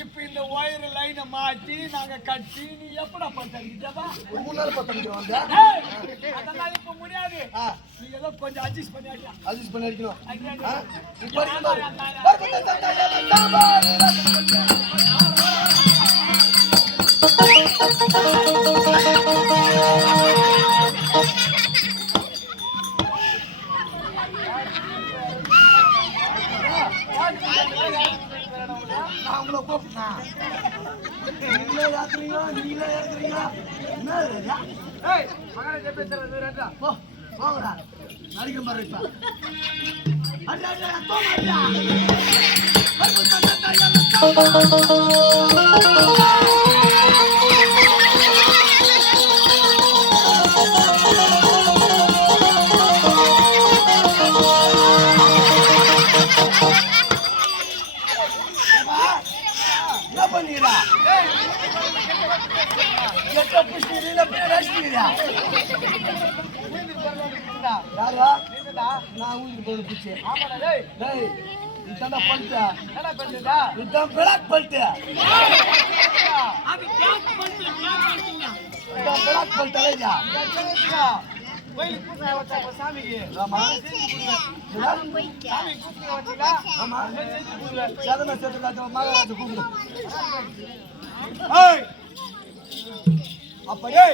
இப்ப இந்த ஒயர் லைனை மாட்டி நாங்க கட்டி நீ எப்படா பண்றீங்க அதெல்லாம் இப்ப முடியாது. நீங்க ஏதோ கொஞ்சம் அட்ஜஸ்ட் பண்ணி அடிக்கணும். தலையா கோயிலுக்கு பூசை வச்சாங்க சாமிக்கு. ஆமா சாமி பூசை வச்சுக்கா. ஆமா சதன செத்து மகாராஜ கூப்பிடு அப்படியே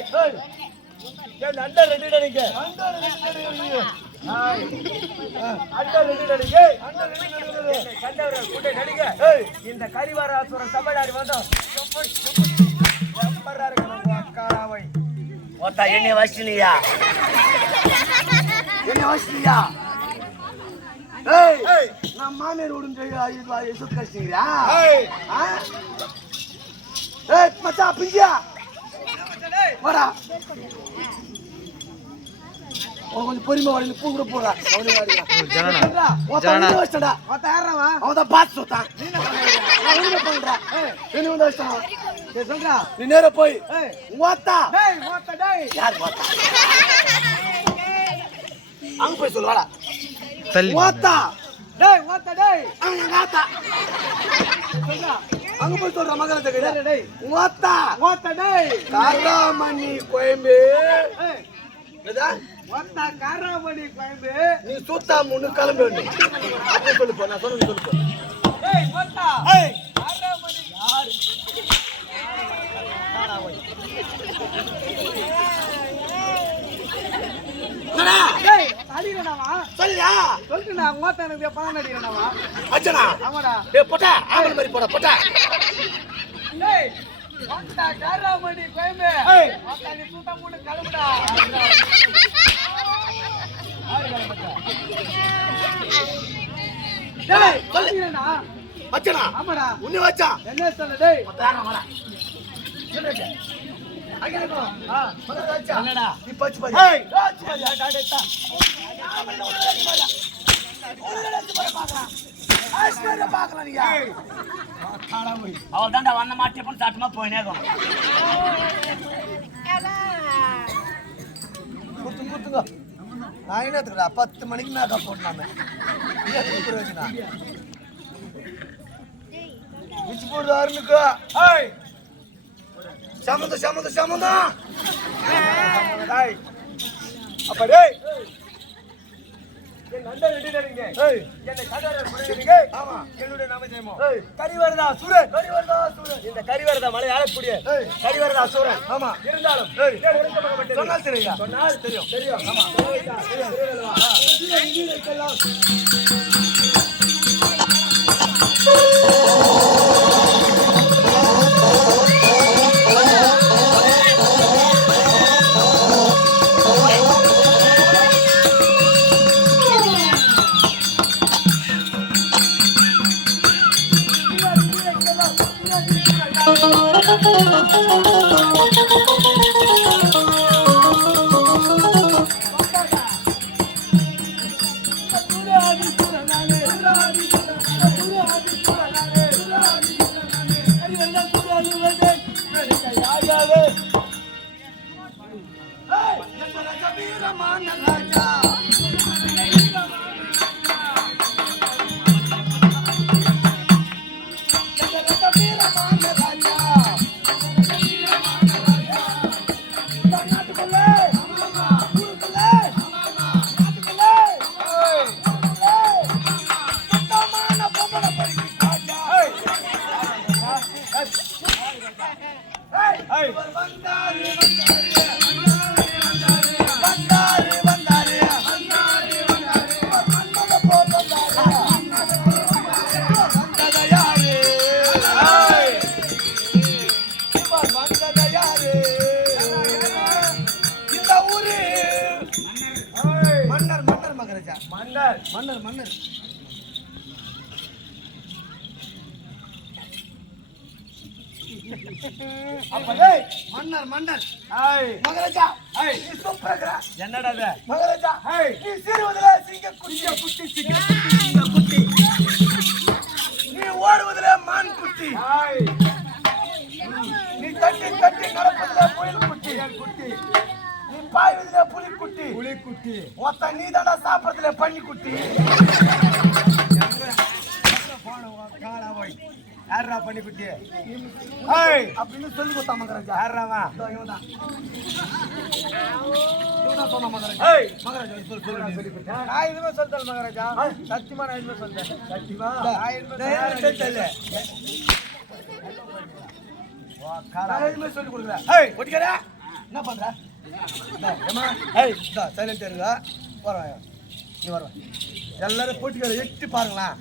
ஏன் அண்டா ரெடி அடிங்க இந்த கரிவாராசுரன் சபையாரி வந்தோம் என்ன வச்சினியா நான் மாமியார் விடும் சுத்த கஷ்டீங்களா மச்சா பிஞ்சியா வரா கொஞ்சம் பொறுமை வாடி பூ கூட போறா அவன் பாத்து சொத்தான் சொல்றா நீ நேர போய் ஓத்தா யார் ஓத்தா அங்க போய் சொல்லுவாடா ஓத்தா டேய் ஓத்தா டேய் ஆத்தா சொல்றா அங்க போய் சொல்ற மகராஜா கிட்ட டேய் ஓத்தா ஓத்தா டேய் காராமணி கோயம்பே ஏதா ஓத்தா காராமணி கோயம்பே நீ சுத்தா முன்னு கிளம்பி வந்து அப்படி சொல்லு போ நான் சொல்றது சொல்லு போ டேய் ஓத்தா ஏய் காராமணி யார் காராமணி என்னடா டேய் அடிறனவா சொல்லியா சொல்லுடா ஓத்தா எனக்கு பணம் அடிறனவா அச்சனா ஆமாடா டேய் போடா ஆம்பள மாதிரி போடா போடா டேய் ஓத்தா காராமணி கோயம்பே ஏய் ஓத்தா நீ சுத்தா முன்னு கிளம்புடா டேய் சொல்லிறனா அச்சனா ஆமாடா உன்னை வச்சா என்ன சொல்ல டேய் ஓத்தானா வாடா சொல்லுடா அங்கேடா மகராஜா என்னடா நீ பச்சு பாரு ஏய் பச்சு பாரு டாடேட்டா ஆஸ்மர பார்க்கலாம் நீ காடாமணி அவள் தாண்டா வந்த மாட்டே பண்ணி சாட்டமா போயினேகும் குத்துங்க நான் என்ன எடுத்துக்கடா 10 மணிக்கு மேக்கப் போடலாமே பிரயோஜனா விச்சு போடுற அருணுக்கு ஏய் சமந்த ஏய் அப்ப டேய் என் நண்பர் ரெடி நடிங்க ஏய் என்ன கடார புடிங்க ஆமா என்னோட நாம ஜெயமோ ஏய் கரிவரதா சூரன் இந்த கரிவரதா மலை ஆளக்கூடிய ஏய் கரிவரதா சூரன் ஆமா இருந்தாலும் ஏய் சொன்னால் தெரியும் ஆமா மன்னர் மன்னர் மகாராஜா என்னடா மகாராஜா நீ சீருவதிலே சிங்கக்குட்டி நீ ஓடுவதிலே மான் குட்டி நீ தட்டி நடப்பதிலே புயல் குட்டி நீ பாய்வதிலே புலிக்குட்டி ஒத்த நீ தாண்டா சாப்பிடறதுல பன்னி குட்டி யாரா பண்ணி குட்டி அப்படின்னு சொல்லி கொடுத்தா மகராஜா. யாராவா இதோ இவன்தான். இவன்தான் சொன்னா மகராஜா. மகராஜா சொல்லி கொடுத்தேன். நான் எதுவுமே சொல்றேன் மகாராஜா. சத்தியமா நான் எதுவுமே சொல்றேன். சத்தியமா? நான் எதுவுமே சொல்லல. நான் எதுவுமே சொல்லி கொடுக்குறேன். ஒட்டிக்கிறா என்ன பண்ற? ஏமா சைலண்ட் இருங்க. போறேன் நீ வருவேன். எல்லாரும் போட்டிக்கார எட்டி பாருங்களேன்.